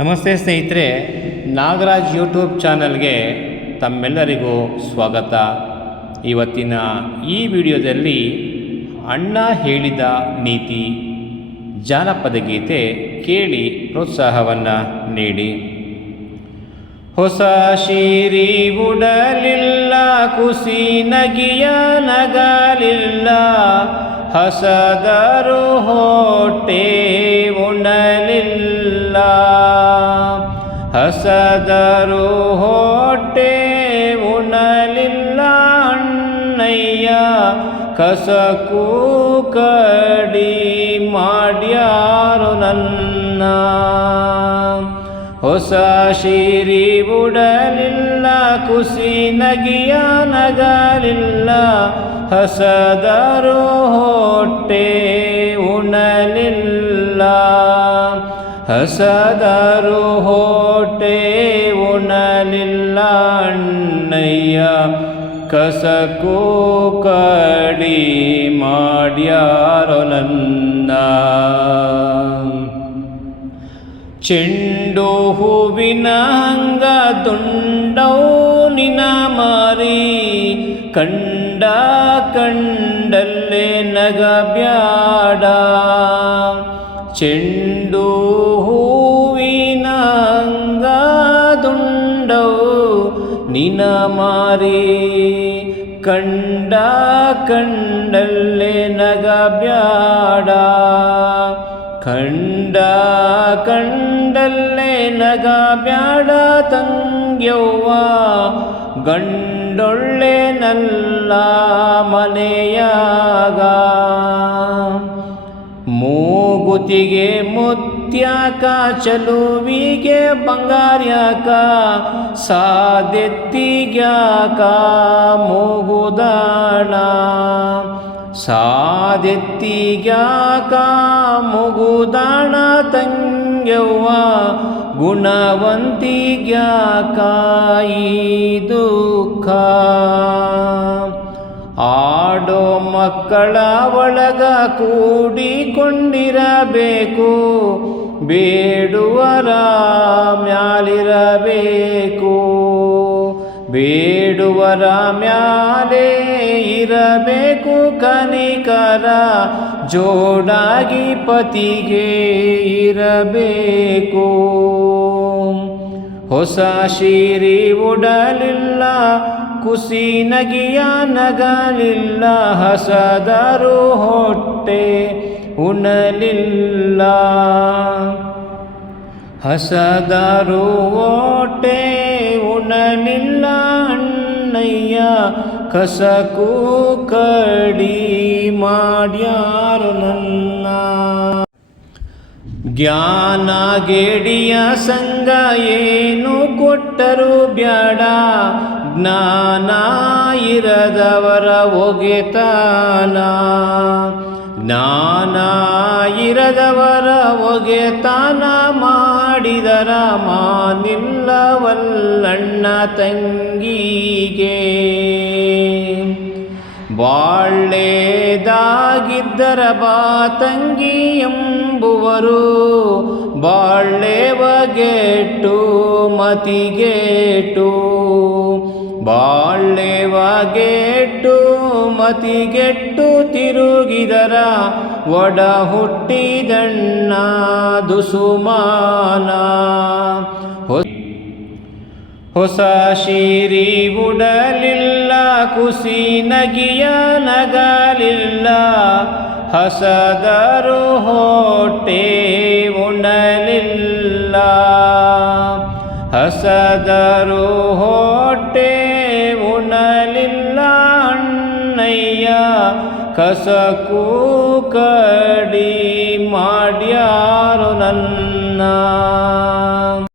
ನಮಸ್ತೆ ಸ್ನೇಹಿತರೆ, ನಾಗರಾಜ್ ಯೂಟ್ಯೂಬ್ ಚಾನಲ್ಗೆ ತಮ್ಮೆಲ್ಲರಿಗೂ ಸ್ವಾಗತ. ಇವತ್ತಿನ ಈ ವಿಡಿಯೋದಲ್ಲಿ ಅಣ್ಣ ಹೇಳಿದ ನೀತಿ, ಜಾನಪದ ಗೀತೆ ಕೇಳಿ ಪ್ರೋತ್ಸಾಹವನ್ನು ನೀಡಿ. ಹೊಸ ಶೀರಿ ಉಡಲಿಲ್ಲ ಕುಸಿ ನಗಿಯ ನಗಲಿಲ್ಲ ಹಸದರು ಹೊಟ್ಟೆ ಉಣಲಿಲ್ಲ ಹಸದರು ಹೊಟ್ಟೆ ಉಣಲಿಲ್ಲ ಅಣ್ಣಯ್ಯ, ಕಸಕು ಕಡಿ ಮಾಡ್ಯಾರು ನನ್ನ. ಹೊಸ ಶಿರಿ ಉಡಲಿಲ್ಲ, ಕುಸಿ ನಗಿಯ ನಗಲಿಲ್ಲ, ಹಸದರು ಹೊಟ್ಟೆ ಉಣಲಿಲ್ಲ. ಹಸದರು ಹೋಟೆ ಉಣಲಿಲ್ಲ ಅಣ್ಣಯ್ಯ. ಕಸಕು ಕಡಿ ಮಾಡ್ಯಾರೋ ನನ್ನ. ಚೆಂಡು ಹೂವಿನ ಹಂಗ ತುಂಡೌ ನಿನ ಮಾರಿ. ಕಂಡ ಕಂಡಲ್ಲೇ ನಗಬ್ಯಾಡ. ಚೆಂಡು ದುಂಡವು ನಿನ ಮಾರಿ ಕಂಡ ಕಂಡಲ್ಲೇ ನಗಬ್ಯಾಡ ಕಂಡ ಕಂಡಲ್ಲೇ ನಗಬ್ಯಾಡ ತಂಗ್ಯವ್ವ. ಗಂಡೊಳ್ಳೆ ನಲ್ಲ ಮನೆಯಾಗ. ಮೂಗುತಿಗೆ ಮುತ್ಯಾಕ ಚಲುವಿಗೆ ಬಂಗಾರ್ಯಾಕ ಸಾದೆತ್ತಿಗ್ಯಾಕ ಮೂಗುದಾಣ. ಸಾದೆತ್ತಿಗ್ಯಾಕ ಮುಗುದಾಣ ತಂಗ್ಯವ್ವ ಗುಣವಂತಿಗ್ಯಾಕ ಈ ಆಡೋ ಮಕ್ಕಳ ಒಳಗ ಕೂಡಿಕೊಂಡಿರಬೇಕು. ಬೇಡುವರ ಮ್ಯಾಲಿರಬೇಕು. ಬೇಡುವರ ಮ್ಯಾಲೆ ಇರಬೇಕು ಕನಿಕರ ಜೋಡಾಗಿ ಪತಿಗೆ ಇರಬೇಕು. ಹೊಸ ಶೀರಿ ಉಡಲಿಲ್ಲ, ಕುಸಿ ನಗಿಯ ನಗಲಿಲ್ಲ, ಹಸದರು ಹೊಟ್ಟೆ ಉಣಲಿಲ್ಲ. ಹಸದರು ಹೊಟ್ಟೆ ಉಣಲಿಲ್ಲ, ಅಣ್ಣಯ್ಯ ಕಸಕು ಕಡಿ ಮಾಡ್ಯಾರು ನನ್ನ. ಜ್ಞಾನ ಗೇಡಿಯ ಸಂಗ ಏನು ಕೊಟ್ಟರು ಬ್ಯಾಡ. ಜ್ಞಾನ ಇರದವರ ಒಗೆತಾನ. ಜ್ಞಾನ ಇರದವರ ಒಗೆತಾನ ಮಾಡಿದರ ಮಾನಿಲ್ಲವಲ್ಲಣ್ಣ ತಂಗಿಗೆ. ಬಾಳ್ಳೆದಾಗಿದ್ದರ ಬಾ ತಂಗಿ ಎಂಬುವರು, ಬಾಳ್ಳೆವಗೆಟ್ಟು, ಮತಿಗೆಟ್ಟು. ಬಾಳ್ಳೆವಗೆಟ್ಟು, ಮತಿಗೆಟ್ಟು ತಿರುಗಿದರ ಒಡ ಹುಟ್ಟಿದಣ್ಣ ದುಸುಮಾನ. ಹೊಸ ಶಿರಿ ಉಡಲಿಲ್ಲ ಕುಸಿ ನಗಿಯ ನಗಲಿಲ್ಲ ಹಸದರು ಹೊಟ್ಟೆ ಉಣಲಿಲ್ಲ ಹಸದರು ಹೊಟ್ಟೆ ಉಣಲಿಲ್ಲ ಅಣ್ಣಯ್ಯ ಕಸಕು ಕಡಿ ಮಾಡ್ಯಾರು ನನ್ನ.